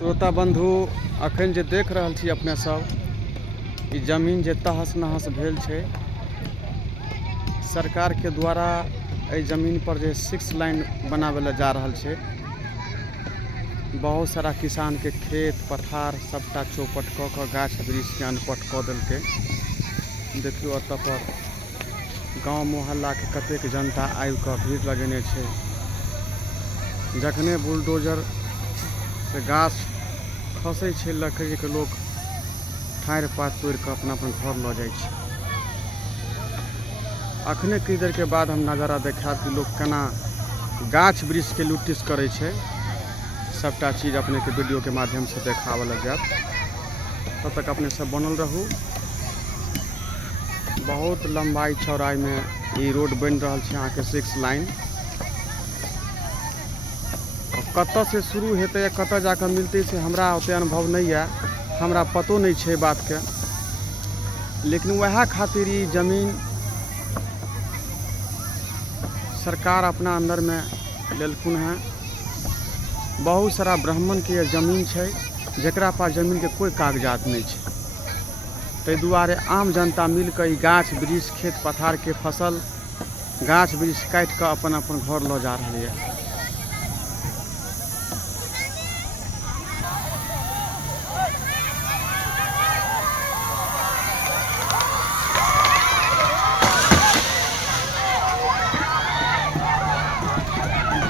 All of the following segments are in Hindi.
श्रोता बंधु अखन जे देख रहल छी अपने सब ई जमीन जे तहस नहस भेल छै सरकार के द्वारा एहि जमीन पर जे 6 लाइन बनावे ला जा रहल छै। बहुत सारा किसान के खेत पथार सबटा चौपट क के गाछ वृक्ष के अनपट क देलकै। देखियो अत पर गाँव मोहल्ला के कतेक जनता आबि कऽ भीड़ लगेने छै। जखने बुलडोजर से गाछ खसै छै लकड़ी के लोग ठाढ़ि पात तोड़ के अपना अपन घर ल जाइ छै। अखने किछु देर के बाद हम नजारा देखाब कि लोग केना गाछ वृक्ष के लुटिस करे छै। सबटा चीज अपने के वीडियो के माध्यम से देखावे लग जायब। तब तक अपने सब बनल रहू। बहुत लंबाई चौड़ाई में ई रोड बन रहल छै अहाँ के 6 लाइन। कत से शुरू हेतै कत जाकर मिलते से हमरा ओते अनुभव नहीं है, हमरा पतो नहीं छै बात के। लेकिन वह खातिर ई जमीन सरकार अपना अंदर में लेलखुन है। बहुत सारा ब्राह्मण के जमीन छै जकरा पास जमीन के कोई कागजात नहीं छै। तै दुआरे आम जनता मिलकर ई गाछ वृक्ष खेत पथार के फसल गाछ वृक्ष काट के अपन अपन घर ल जा रहल है।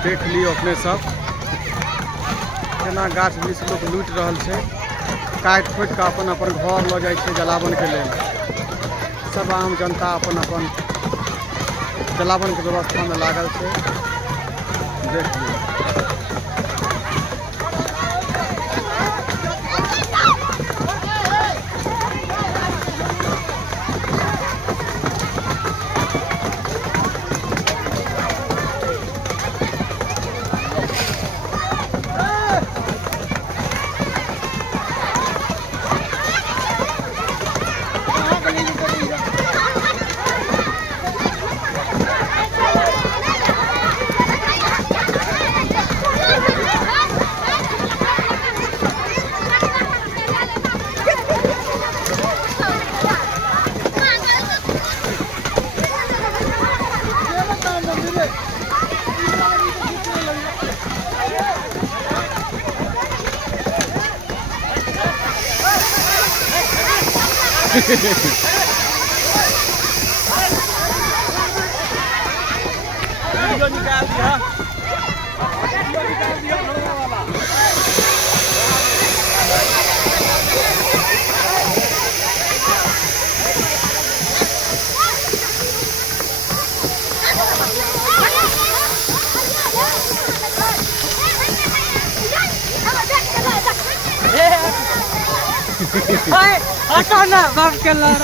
देख लियो अपने सब केना गाछ वृक्ष लोग लूट रहल छै, काट खोट के अपन अपन घर ल जाइ छै जलावन के लेल। सब आम जनता अपन अपन जलावन के व्यवस्था में लागल छै। देख लियो वीडियो निकाल दिया, वीडियो निकाल दिया भरवा वाला। हटो ना बाप के लार।